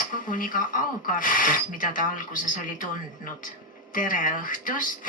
vist koguni ka aukartust, mida ta alguses oli tundnud. Tere õhtust!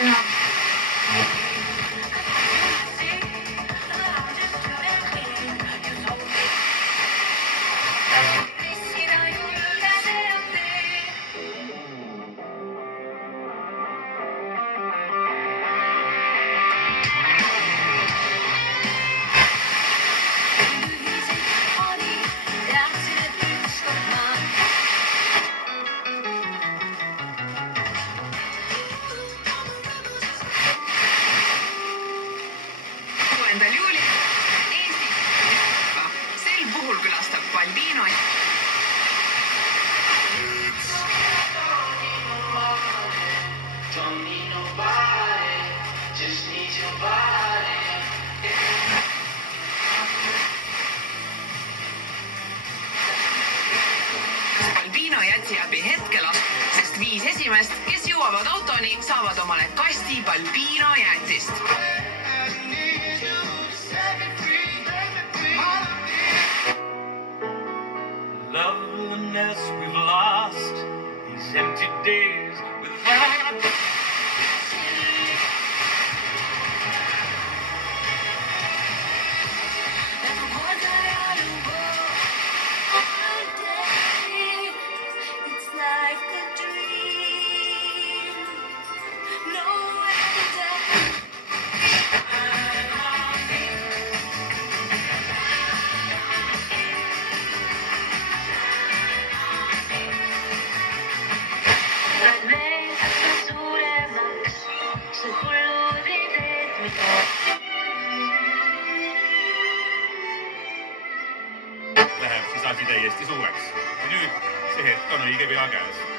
Albino jätsi läbi hetkel, sest 5 esimest, kes jõuavad autoni, saavad omale kasti Albino jätist. Loveliness we've lost, these empty days without. Läheb siis asi täiesti suureks. Ja nüüd see hetk on õige pea käes.